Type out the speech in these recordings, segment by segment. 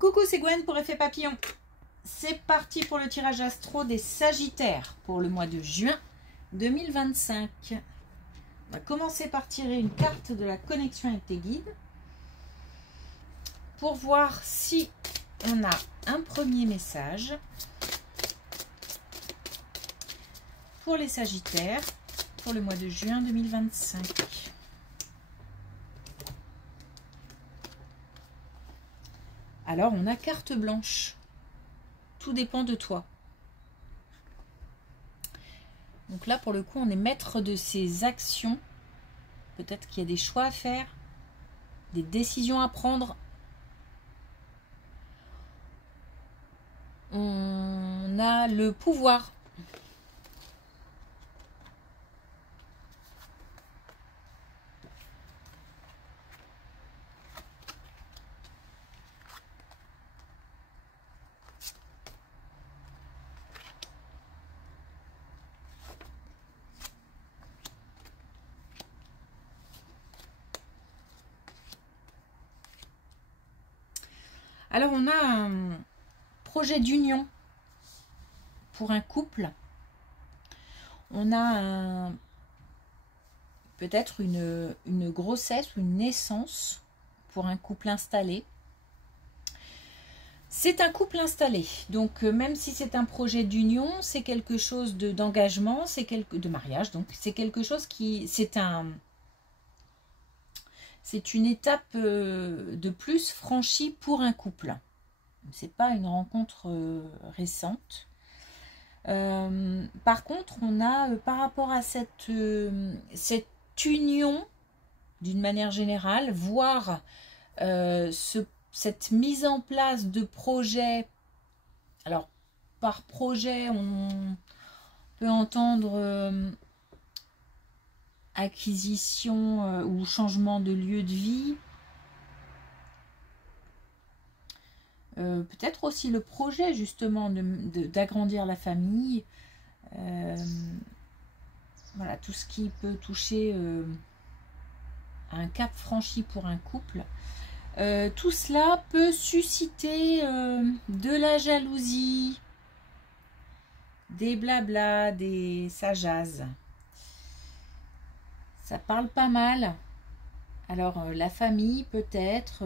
Coucou, c'est Gwen pour Effet Papillon. C'est parti pour le tirage astro des Sagittaires pour le mois de juin 2025. On va commencer par tirer une carte de la connexion avec tes guides pour voir si on a un premier message pour les Sagittaires pour le mois de juin 2025. Alors, on a carte blanche. Tout dépend de toi. Donc là, pour le coup, on est maître de ses actions. Peut-être qu'il y a des choix à faire, des décisions à prendre. On a le pouvoir. Alors, on a un projet d'union pour un couple. On a peut-être une grossesse ou une naissance pour un couple installé. C'est un couple installé. Donc, même si c'est un projet d'union, c'est quelque chose d'engagement, de mariage. Donc, c'est quelque chose qui... C'est une étape de plus franchie pour un couple. C'est pas une rencontre récente. Par contre, on a par rapport à cette union, d'une manière générale, voire cette mise en place de projets. Alors, par projet, on peut entendre acquisition ou changement de lieu de vie. Peut-être aussi le projet justement d'agrandir la famille. Voilà, tout ce qui peut toucher à un cap franchi pour un couple. Tout cela peut susciter de la jalousie, des blabla, ça jase. Ça parle pas mal. Alors, la famille peut-être,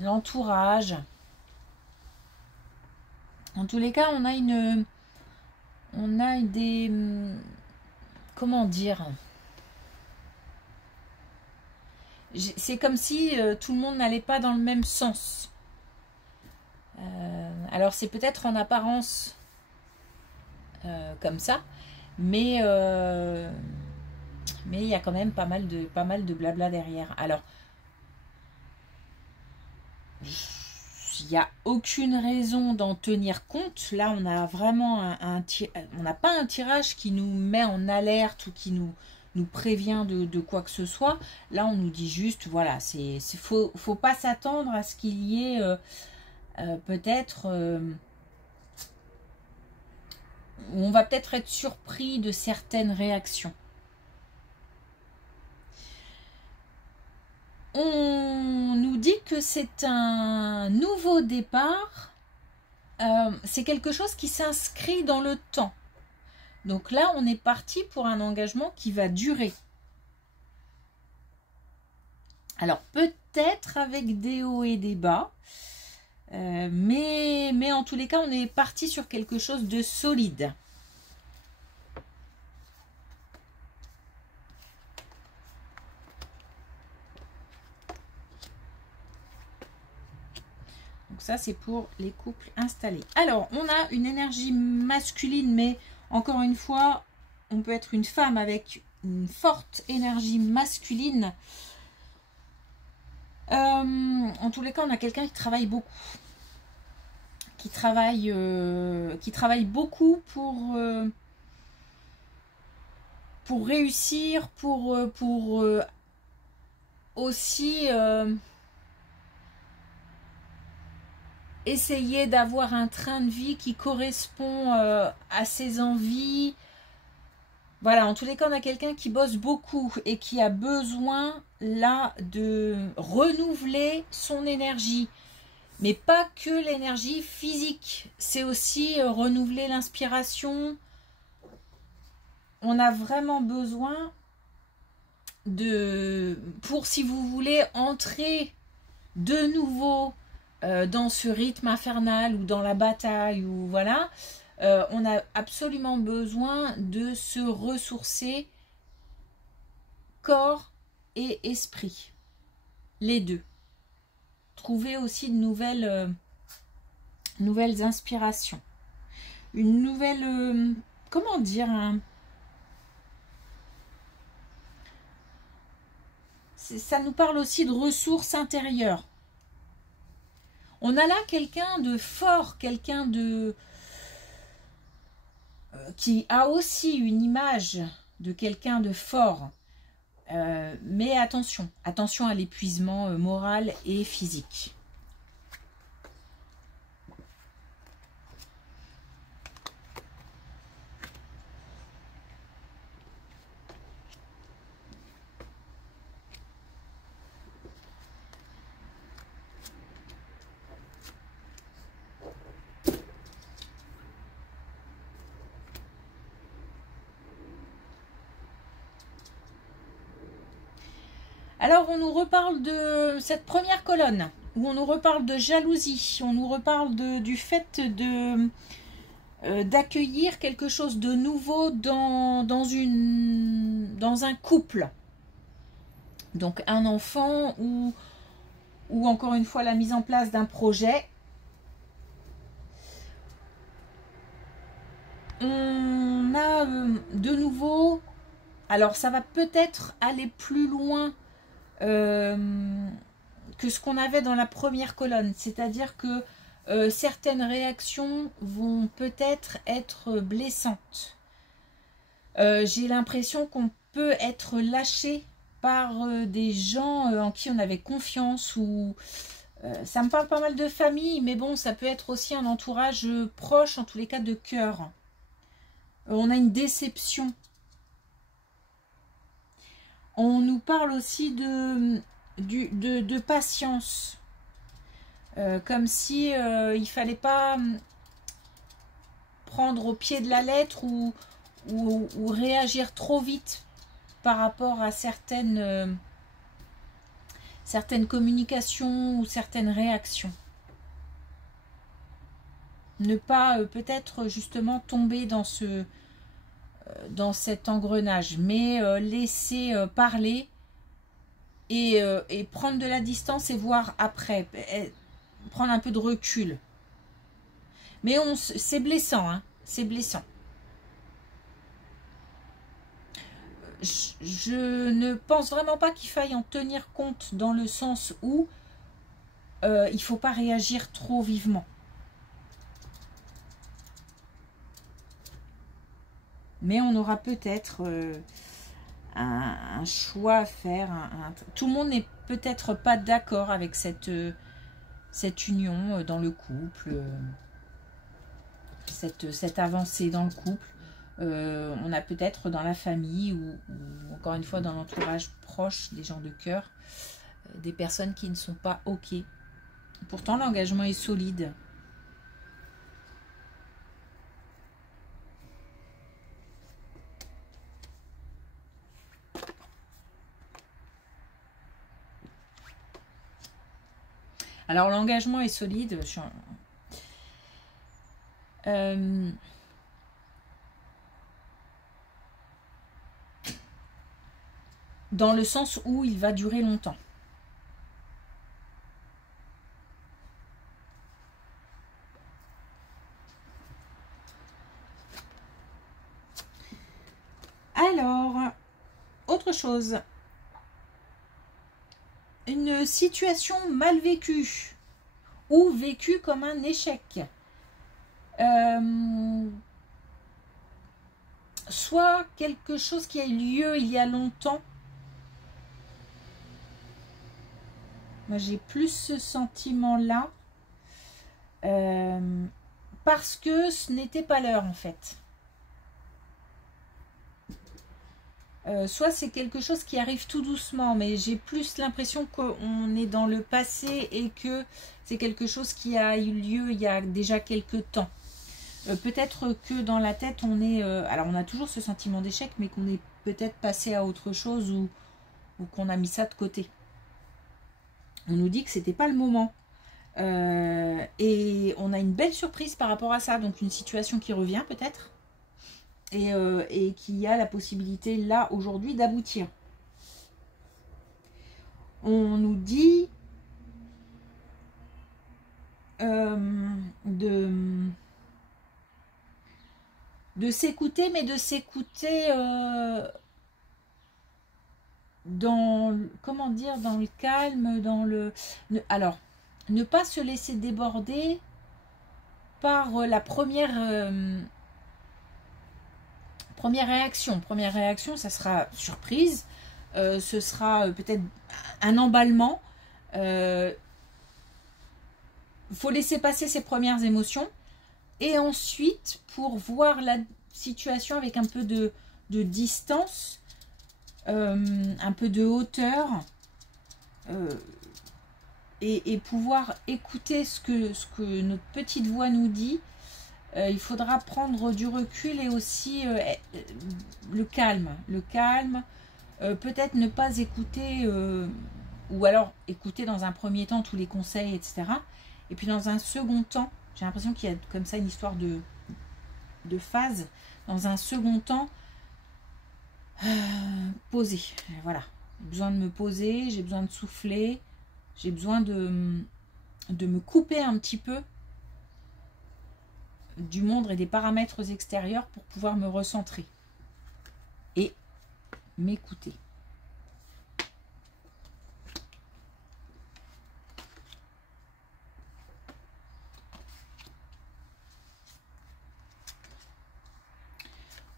l'entourage. En tous les cas, on a des... Comment dire? C'est comme si tout le monde n'allait pas dans le même sens. Alors, c'est peut-être en apparence comme ça. Mais il y a quand même pas mal de blabla derrière. Alors, il n'y a aucune raison d'en tenir compte. Là, on a vraiment on n'a pas un tirage qui nous met en alerte ou qui nous prévient de quoi que ce soit. Là, on nous dit juste, voilà, faut pas s'attendre à ce qu'il y ait peut-être... on va peut-être être surpris de certaines réactions. On nous dit que c'est un nouveau départ. C'est quelque chose qui s'inscrit dans le temps. Donc là, on est parti pour un engagement qui va durer. Alors, peut-être avec des hauts et des bas. Mais en tous les cas, on est parti sur quelque chose de solide. Donc ça, c'est pour les couples installés. Alors, on a une énergie masculine, mais encore une fois, on peut être une femme avec une forte énergie masculine. En tous les cas, on a quelqu'un qui travaille beaucoup. Qui travaille beaucoup pour réussir, pour aussi essayer d'avoir un train de vie qui correspond à ses envies. Voilà, en tous les cas, on a quelqu'un qui bosse beaucoup et qui a besoin, là, de renouveler son énergie. Mais pas que l'énergie physique, c'est aussi renouveler l'inspiration. On a vraiment besoin pour si vous voulez entrer de nouveau dans ce rythme infernal ou dans la bataille, ou voilà, on a absolument besoin de se ressourcer corps et esprit, les deux. Trouver aussi de nouvelles inspirations, une nouvelle, comment dire, ça nous parle aussi de ressources intérieures. On a là quelqu'un de fort, quelqu'un de qui a aussi une image de quelqu'un de fort. Mais attention à l'épuisement moral et physique. Alors, on nous reparle de cette première colonne, où on nous reparle de jalousie, on nous reparle du fait d'accueillir quelque chose de nouveau dans un couple. Donc, un enfant ou encore une fois la mise en place d'un projet. On a de nouveau, alors ça va peut-être aller plus loin que ce qu'on avait dans la première colonne, c'est-à-dire que certaines réactions vont peut-être être blessantes. J'ai l'impression qu'on peut être lâché par des gens en qui on avait confiance, ou ça me parle pas mal de famille, mais bon, ça peut être aussi un entourage proche, en tous les cas de cœur. On a une déception. On nous parle aussi de patience. Comme si il fallait pas prendre au pied de la lettre ou réagir trop vite par rapport à certaines communications ou certaines réactions. Ne pas peut-être justement tomber dans cet engrenage, mais laisser parler et prendre de la distance et voir après, prendre un peu de recul. Mais c'est blessant, hein, c'est blessant. Je ne pense vraiment pas qu'il faille en tenir compte, dans le sens où il ne faut pas réagir trop vivement. Mais on aura peut-être un choix à faire. Tout le monde n'est peut-être pas d'accord avec cette union dans le couple, cette avancée dans le couple. On a peut-être dans la famille ou encore une fois dans l'entourage proche, des gens de cœur, des personnes qui ne sont pas OK. Pourtant, l'engagement est solide. Alors, l'engagement est solide. Dans le sens où il va durer longtemps. Alors, autre chose. Une situation mal vécue ou vécue comme un échec. Soit quelque chose qui a eu lieu il y a longtemps. Moi, j'ai plus ce sentiment-là. Parce que ce n'était pas l'heure, en fait. Soit c'est quelque chose qui arrive tout doucement, mais j'ai plus l'impression qu'on est dans le passé et que c'est quelque chose qui a eu lieu il y a déjà quelques temps. Peut-être que dans la tête, on est... alors, on a toujours ce sentiment d'échec, mais qu'on est peut-être passé à autre chose ou qu'on a mis ça de côté. On nous dit que c'était pas le moment. Et on a une belle surprise par rapport à ça. Donc, une situation qui revient peut-être. Et qui a la possibilité, là, aujourd'hui, d'aboutir. On nous dit de s'écouter, mais de s'écouter dans, comment dire, dans le calme, dans le... Alors, ne pas se laisser déborder par la première réaction. Première réaction, ça sera surprise, ce sera peut-être un emballement. Faut laisser passer ses premières émotions. Et ensuite, pour voir la situation avec un peu de distance, un peu de hauteur, et pouvoir écouter ce que notre petite voix nous dit, il faudra prendre du recul et aussi le calme. Le calme, peut-être ne pas écouter, ou alors écouter dans un premier temps tous les conseils, etc. Et puis dans un second temps, j'ai l'impression qu'il y a comme ça une histoire de phase. Dans un second temps, poser. Voilà. J'ai besoin de me poser, j'ai besoin de souffler, j'ai besoin de me couper un petit peu du monde et des paramètres extérieurs pour pouvoir me recentrer et m'écouter.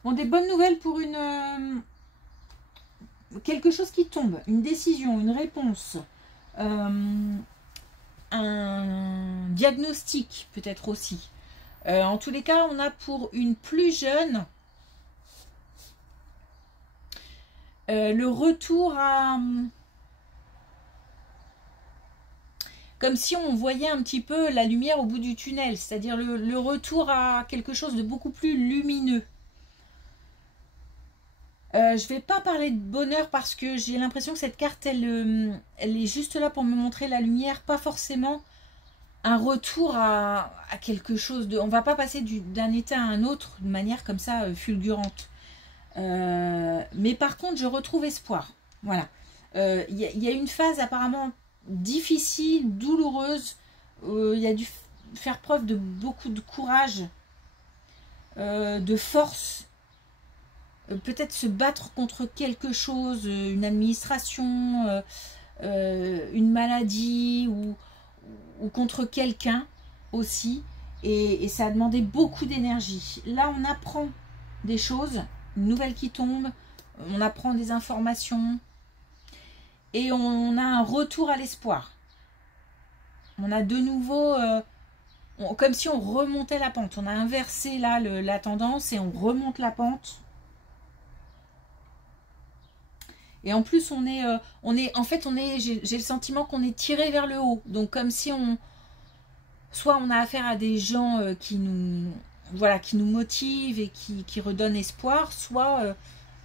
Bon, des bonnes nouvelles pour quelque chose qui tombe, une décision, une réponse, un diagnostic peut-être aussi. En tous les cas, on a pour une plus jeune le retour à... Comme si on voyait un petit peu la lumière au bout du tunnel, c'est-à-dire le retour à quelque chose de beaucoup plus lumineux. Je ne vais pas parler de bonheur parce que j'ai l'impression que cette carte, elle est juste là pour me montrer la lumière, pas forcément un retour à quelque chose de... On ne va pas passer d'un état à un autre de manière comme ça fulgurante. Mais par contre, je retrouve espoir. Voilà. Il y a une phase apparemment difficile, douloureuse. Il y a dû faire preuve de beaucoup de courage, de force. Peut-être se battre contre quelque chose, une administration, une maladie ou contre quelqu'un aussi. Et ça a demandé beaucoup d'énergie. Là, on apprend des choses, une nouvelle qui tombe, on apprend des informations et on a un retour à l'espoir. On a de nouveau, comme si on remontait la pente. On a inversé là la tendance et on remonte la pente. Et en plus, j'ai le sentiment qu'on est tiré vers le haut. Donc, comme si soit on a affaire à des gens qui nous motivent et qui redonnent espoir, soit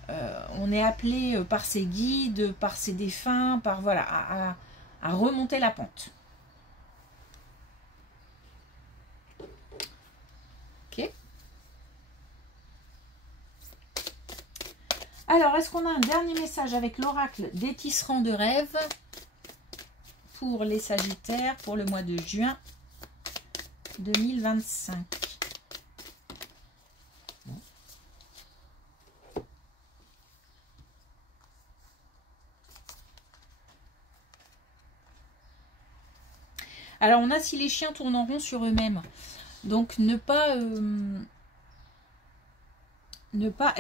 on est appelé par ses guides, par ses défunts, à remonter la pente. Ok. Alors, est-ce qu'on a un dernier message avec l'oracle des tisserands de rêves pour les Sagittaires pour le mois de juin 2025? Alors, on a si les chiens tournent en rond sur eux-mêmes. Donc, ne pas...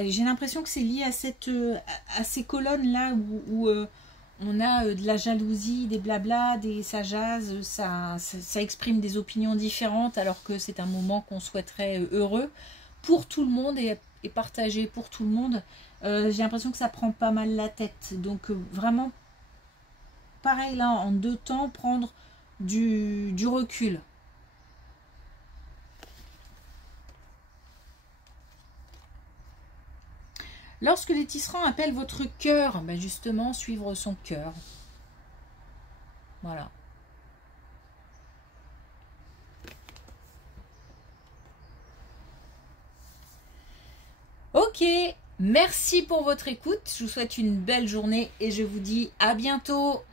j'ai l'impression que c'est lié à ces colonnes là où on a de la jalousie, des blablas, ça jase, ça exprime des opinions différentes alors que c'est un moment qu'on souhaiterait heureux pour tout le monde et partagé pour tout le monde. J'ai l'impression que ça prend pas mal la tête. Donc vraiment, pareil là, en 2 temps, prendre du recul. Lorsque les tisserands appellent votre cœur, ben justement, suivre son cœur. Voilà. Ok, merci pour votre écoute. Je vous souhaite une belle journée et je vous dis à bientôt.